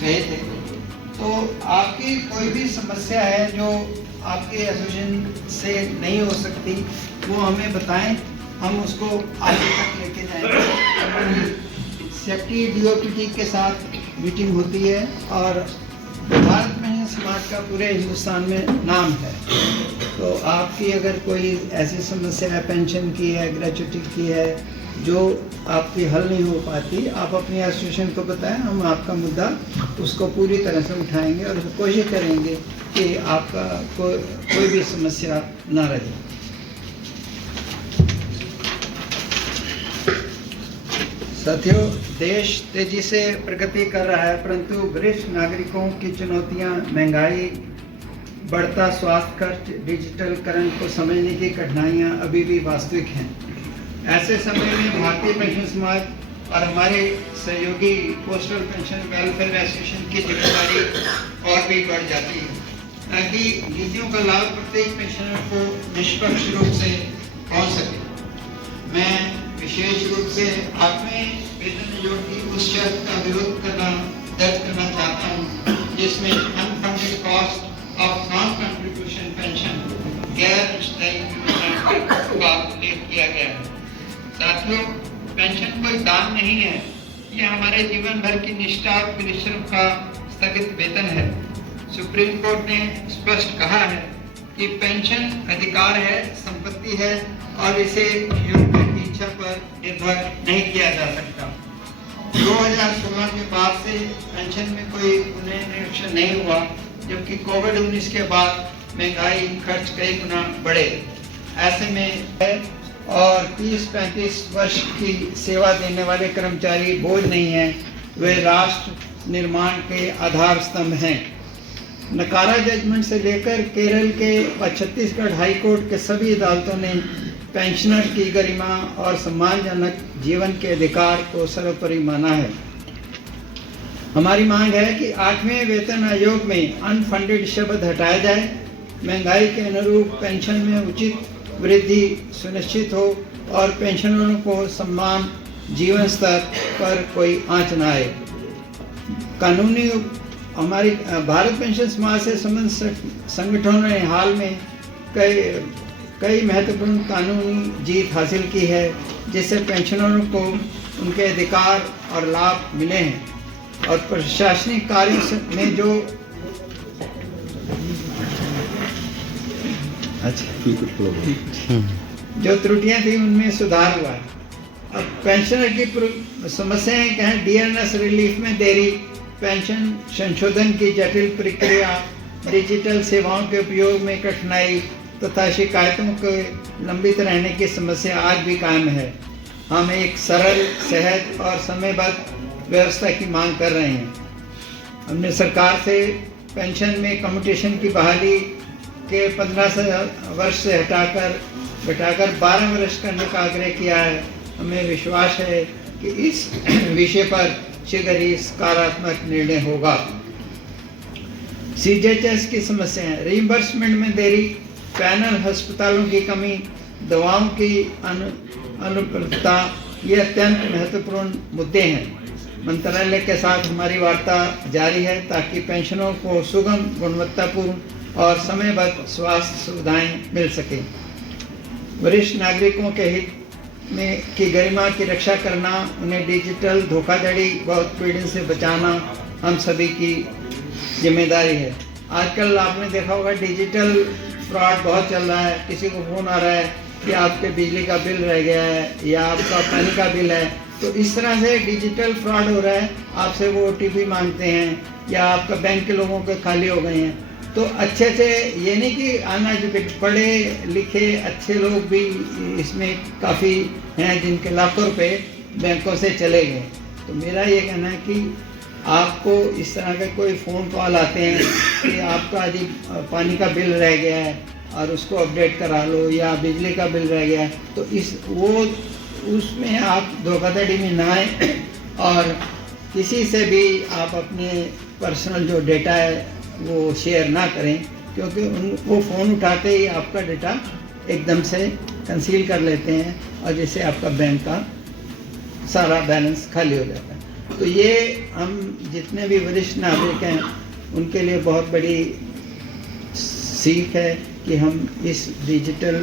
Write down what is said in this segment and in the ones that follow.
गए थे। तो आपकी कोई भी समस्या है जो आपके एसोसिएशन से नहीं हो सकती, वो हमें बताएं, हम उसको आगे तक लेके जाएंगे। सेक्रेटरी डीओपीटी के साथ मीटिंग होती है और भारत में समाज का पूरे हिंदुस्तान में नाम है। तो आपकी अगर कोई ऐसी समस्या है, पेंशन की है, ग्रेचुटी की है, जो आपकी हल नहीं हो पाती, आप अपनी एसोसिएशन को बताएं, हम आपका मुद्दा उसको पूरी तरह से उठाएंगे और कोशिश करेंगे कि आपका कोई भी समस्या ना रहे। साथियों, देश तेजी से प्रगति कर रहा है, परंतु वरिष्ठ नागरिकों की चुनौतियां, महंगाई, बढ़ता स्वास्थ्य खर्च, डिजिटलकरण को समझने की कठिनाइयां अभी भी वास्तविक हैं। ऐसे समय में भारतीय पेंशन समाज और हमारे सहयोगी पोस्टल पेंशन वेलफेयर एसोसिएशन की जिम्मेदारी और भी बढ़ जाती है, ताकि नीतियों का लाभ प्रत्येक पेंशनर को निष्पक्ष रूप से पहुंच सके। मैं विशेष रूप से 8वें वेतन आयोग की उस शर्त का विरोध दर्ज करना चाहता हूँ जिसमें unfunded cost of non contribution pension, गैर स्थायी का उल्लेख किया गया है। साथियों, पेंशन कोई दान नहीं है, ये हमारे जीवन भर की निष्ठा और परिश्रम का स्थगित वेतन है। सुप्रीम कोर्ट ने स्पष्ट कहा है कि पेंशन अधिकार है, संपत्ति है और इसे नियोक्ता की इच्छा पर निर्भर नहीं किया जा सकता। 2016 के बाद से पेंशन में कोई पुनर्निरीक्षण नहीं हुआ, जबकि कोविड-19 के बाद महंगाई, खर्च कई गुना बढ़े। ऐसे में और 30-35 वर्ष की सेवा देने वाले कर्मचारी बोझ नहीं हैं, वे राष्ट्र निर्माण के आधार स्तंभ हैं। नकारा जजमेंट से लेकर केरल के व छत्तीसगढ़ हाई कोर्ट के सभी अदालतों ने पेंशनर की गरिमा और सम्मानजनक जीवन के अधिकार को सर्वोपरि माना है। हमारी मांग है कि 8वें वेतन आयोग में अनफंडेड शब्द हटाया जाए, महंगाई के अनुरूप पेंशन में उचित वृद्धि सुनिश्चित हो और पेंशनरों को सम्मान जीवन स्तर पर कोई आंच न आए। कानूनी हमारी भारत पेंशन समाज से संबंधित संगठनों ने हाल में कई महत्वपूर्ण कानूनी जीत हासिल की है, जिससे पेंशनरों को उनके अधिकार और लाभ मिले हैं और प्रशासनिक कार्यों में जो त्रुटियां थी उनमें सुधार हुआ है। अब पेंशनर की समस्याएं क्या हैं? डीएनएस रिलीफ में देरी, पेंशन संशोधन की जटिल प्रक्रिया, डिजिटल सेवाओं के उपयोग में कठिनाई तथा शिकायतों के लंबित रहने की समस्या आज भी कायम है। हम एक सरल, सहज और समयबद्ध व्यवस्था की मांग कर रहे हैं। हमने सरकार से पेंशन में कम्यूटेशन की बहाली के 15 वर्ष से घटाकर 12 वर्ष करने का आग्रह किया है। हमें विश्वास है कि इस विषय पर शीघ्र ही सकारात्मक निर्णय होगा। सीजीएचएस की समस्याएं, रीइंबर्समेंट में देरी, पैनल अस्पतालों की कमी, दवाओं की अनुपलब्धता, ये अत्यंत महत्वपूर्ण मुद्दे हैं। मंत्रालय के साथ हमारी वार्ता जारी है ताकि पेंशनों को सुगम, गुणवत्तापूर्ण और समयबद्ध स्वास्थ्य सुविधाएं मिल सके। वरिष्ठ नागरिकों के हित में की गरिमा की रक्षा करना, उन्हें डिजिटल धोखाधड़ी व उत्पीड़न से बचाना हम सभी की जिम्मेदारी है। आजकल आपने देखा होगा डिजिटल फ्रॉड बहुत चल रहा है। किसी को फोन आ रहा है कि आपके बिजली का बिल रह गया है या आपका पानी का बिल है, तो इस तरह से डिजिटल फ्रॉड हो रहा है। आपसे वो ओटीपी मांगते हैं या आपका बैंक के लोगों के खाली हो गए हैं। तो अच्छे से ये नहीं कि आना, जो पढ़े लिखे अच्छे लोग भी इसमें काफ़ी हैं जिनके लाखों रुपए बैंकों से चले गए। तो मेरा ये कहना है कि आपको इस तरह के कोई फ़ोन कॉल आते हैं कि आपका जी पानी का बिल रह गया है और उसको अपडेट करा लो, या बिजली का बिल रह गया है, तो उसमें आप धोखाधड़ी में ना आए और किसी से भी आप अपने पर्सनल जो डेटा है वो शेयर ना करें, क्योंकि वो फ़ोन उठाते ही आपका डेटा एकदम से कंसील कर लेते हैं और जिससे आपका बैंक का सारा बैलेंस खाली हो जाता है। तो ये हम जितने भी वरिष्ठ नागरिक हैं उनके लिए बहुत बड़ी सीख है कि हम इस डिजिटल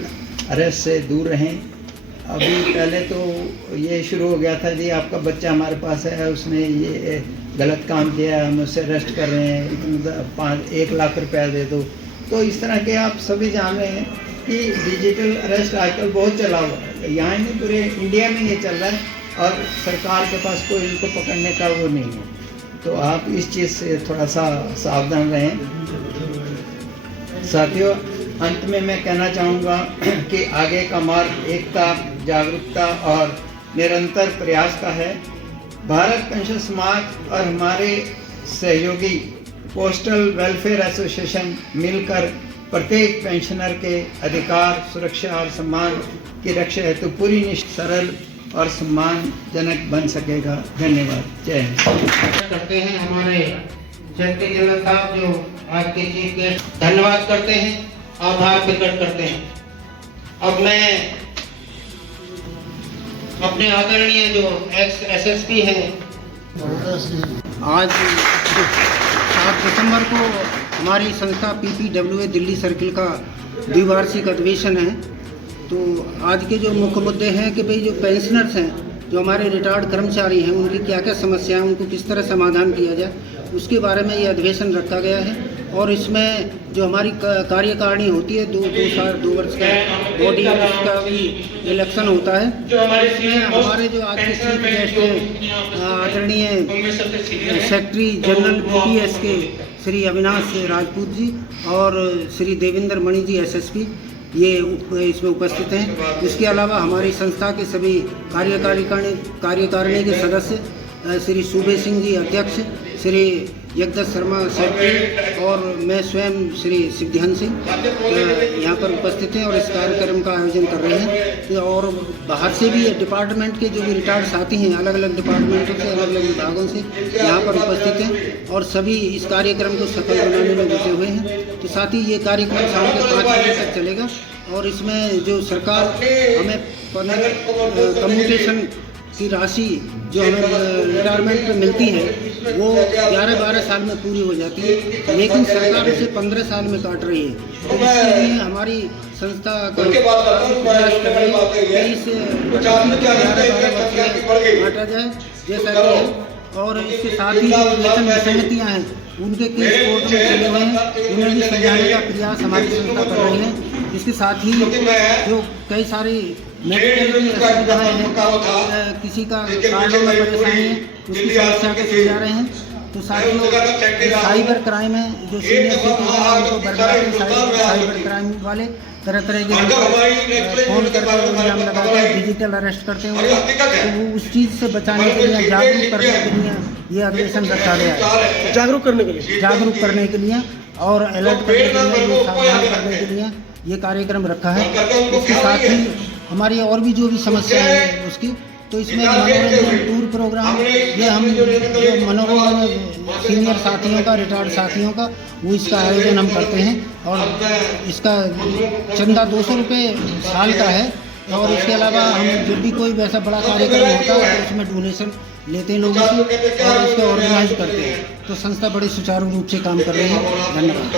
अरेस्ट से दूर रहें। अभी पहले तो ये शुरू हो गया था जी आपका बच्चा हमारे पास है, उसने ये गलत काम किया है, हम उसे अरेस्ट कर रहे हैं, इतना 1 लाख रुपया दे दो। तो इस तरह के आप सभी जान रहे हैं कि डिजिटल अरेस्ट आजकल बहुत चला हुआ है, यहाँ नहीं पूरे इंडिया में ये चल रहा है और सरकार के पास कोई इनको पकड़ने का वो नहीं है। तो आप इस चीज़ से थोड़ा सा सावधान रहें। साथियों, अंत में मैं कहना चाहूँगा कि आगे का मार्ग एकता, जागरूकता और निरंतर प्रयास का है। भारत पेंशन समाज और हमारे सहयोगी पोस्टल वेलफेयर एसोसिएशन मिलकर प्रत्येक पेंशनर के अधिकार, सुरक्षा और सम्मान की रक्षा हेतु पूरी निष्ठ, सरल और सम्मानजनक बन सकेगा। धन्यवाद। जय हिंद। करते हैं हमारे सेक्रेटरी जनरल साहब जो आज के चीफ गेस्ट, धन्यवाद करते हैं, आभार प्रकट करते हैं। अब मैं अपने आदरणीय जो एक्स एसएसपी हैं, आज 7 दिसंबर को हमारी संस्था PPWA दिल्ली सर्किल का द्विवार्षिक अधिवेशन है। तो आज के जो मुख्य मुद्दे हैं कि भाई जो पेंशनर्स हैं, जो हमारे रिटायर्ड कर्मचारी हैं, उनकी क्या क्या समस्याएं, उनको किस तरह समाधान किया जाए, उसके बारे में ये अधिवेशन रखा गया है। और इसमें जो हमारी कार्यकारिणी होती है 2 वर्ष का बॉडी, उसका भी इलेक्शन होता है। इसमें हमारे जो आज के चीफ गेस्ट हैं आदरणीय सेक्रेटरी जनरल PPS के श्री अविनाश राजपूत जी और श्री देवेंद्र मणि जी SSP ये इसमें उपस्थित हैं। इसके अलावा हमारी संस्था के सभी कार्यकारिणी के सदस्य श्री सूबे सिंह जी अध्यक्ष, श्री यज्ञदत्त शर्मा सेक्रेटरी और मैं स्वयं श्री सिद्धिहन सिंह यहाँ पर उपस्थित हैं और इस कार्यक्रम का आयोजन कर रहे हैं। और बाहर से भी डिपार्टमेंट के जो भी रिटायर्ड साथी हैं, अलग अलग डिपार्टमेंटों से, अलग अलग विभागों से यहाँ पर उपस्थित हैं और सभी इस कार्यक्रम को सफल बनाने में जुटे हुए हैं। तो साथ ही ये कार्यक्रम शाम के 5 बजे तक चलेगा और इसमें जो सरकार हमें कम्यूटेशन की राशि जो हमें रिटायरमेंट में मिलती है वो 11-12 साल में पूरी हो जाती है, लेकिन सरकार उसे 15 साल में काट रही है। तो इसके लिए हमारी संस्था का प्रयास कर रही है कि इसे 11-12 वर्ष में काटा जाए जैसा कि है। और इसके साथ ही जो वेतन विसंगतियाँ हैं उनके केस कोर्ट में चले हुए हैं, उन्हें भी समझाने का प्रयास हमारी संस्था कर रही है। इसके साथ ही जो कई सारी मेडिकल की असुविधाएँ हैं, किसी का कार्डों में परेशानी है, उसकी समस्या को सुलझा रहे हैं। तो साथियों, साइबर क्राइम है, जो सीनियर सिटीजन है उनको बर्बाद साइबर क्राइम वाले तरह तरह के फ़ोन करके इल्ज़ाम लगाते हैं, डिजिटल अरेस्ट करते हैं, तो वो उस चीज़ से बचाने के लिए, जागरूक करने के लिए ये अधिवेशन रखा गया है। जागरूक करने के लिए और अलर्ट करने के लिए, सावधान करने के लिए ये कार्यक्रम रखा है। इसके साथ ही हमारी और भी जो भी समस्याएं हैं उसकी, तो इसमें मनोरंजन टूर प्रोग्राम, ये हम जो मनोरंजन सीनियर साथियों का, रिटायर्ड साथियों का, वो इसका आयोजन हम करते हैं और इसका चंदा 200 रुपये साल का है। और इसके अलावा हम जब भी कोई वैसा बड़ा कार्यक्रम होता है तो उसमें डोनेशन लेते हैं लोगों से और इसको ऑर्गेनाइज करते हैं। तो संस्था बड़े सुचारू रूप से काम कर रही है। धन्यवाद।